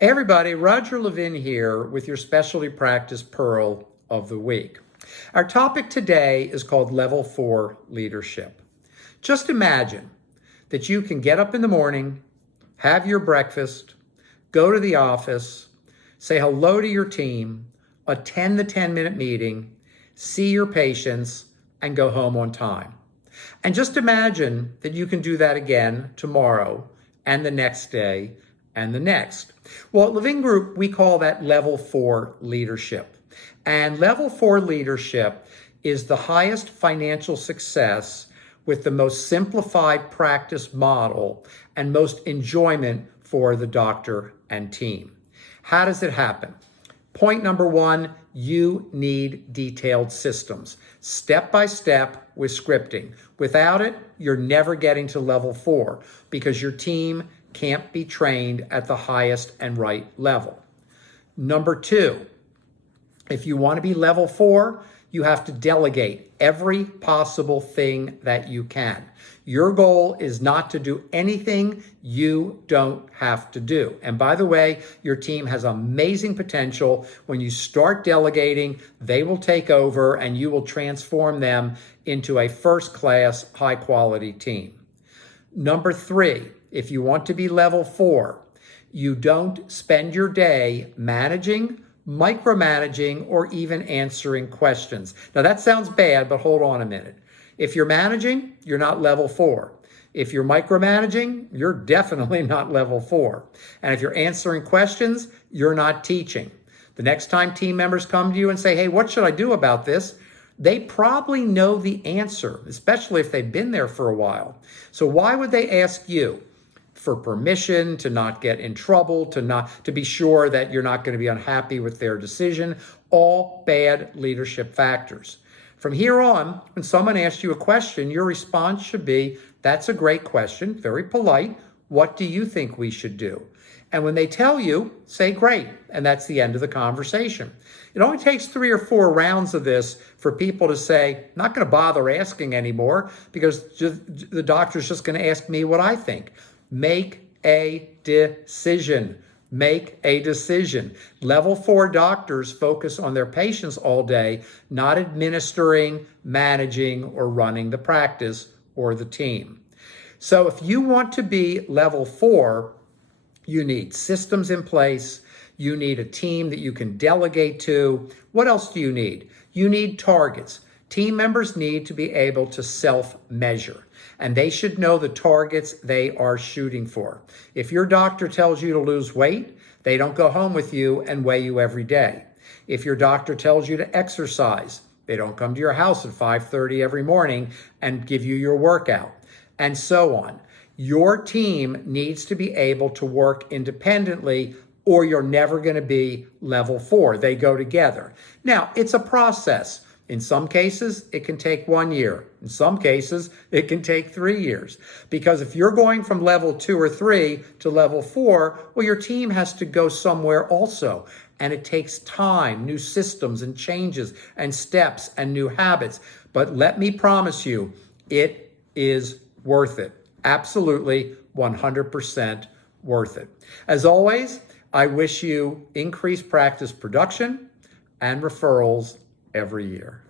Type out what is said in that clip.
Hey everybody, Roger Levin here with your Specialty Practice Pearl of the Week. Our topic today is called Level 4 Leadership. Just imagine that you can get up in the morning, have your breakfast, go to the office, say hello to your team, attend the 10-minute meeting, see your patients, and go home on time. And just imagine that you can do that again tomorrow and the next day and the next. Well, at Levin Group, we call that Level 4 Leadership. And Level 4 Leadership is the highest financial success with the most simplified practice model and most enjoyment for the doctor and team. How does it happen? Point number one, you need detailed systems, step by step with scripting. Without it, you're never getting to level 4 because your team can't be trained at the highest and right level. Number two, if you want to be level 4, you have to delegate every possible thing that you can. Your goal is not to do anything you don't have to do. And by the way, your team has amazing potential. When you start delegating, they will take over and you will transform them into a first-class, high-quality team. Number three, if you want to be level 4, you don't spend your day managing, micromanaging, or even answering questions. Now that sounds bad, but hold on a minute. If you're managing, you're not level 4. If you're micromanaging, you're definitely not level 4. And if you're answering questions, you're not teaching. The next time team members come to you and say, hey, what should I do about this? They probably know the answer, especially if they've been there for a while. So why would they ask you? For permission, to not get in trouble, to be sure that you're not going to be unhappy with their decision, all bad leadership factors. From here on, when someone asks you a question, your response should be, that's a great question, very polite. What do you think we should do? And when they tell you, say great, and that's the end of the conversation. It only takes 3 or 4 rounds of this for people to say, not going to bother asking anymore because the doctor's just going to ask me what I think. Make a decision. Make a decision. Level 4 doctors focus on their patients all day, not administering, managing, or running the practice or the team. So if you want to be level 4, you need systems in place. You need a team that you can delegate to. What else do you need? You need targets. Team members need to be able to self-measure, and they should know the targets they are shooting for. If your doctor tells you to lose weight, they don't go home with you and weigh you every day. If your doctor tells you to exercise, they don't come to your house at 5:30 every morning and give you your workout, and so on. Your team needs to be able to work independently, or you're never going to be level 4. They go together. Now, it's a process. In some cases, it can take 1 year. In some cases, it can take 3 years. Because if you're going from level 2 or 3 to level 4, well, your team has to go somewhere also. And it takes time, new systems and changes and steps and new habits. But let me promise you, it is worth it. Absolutely 100% worth it. As always, I wish you increased practice production and referrals every year.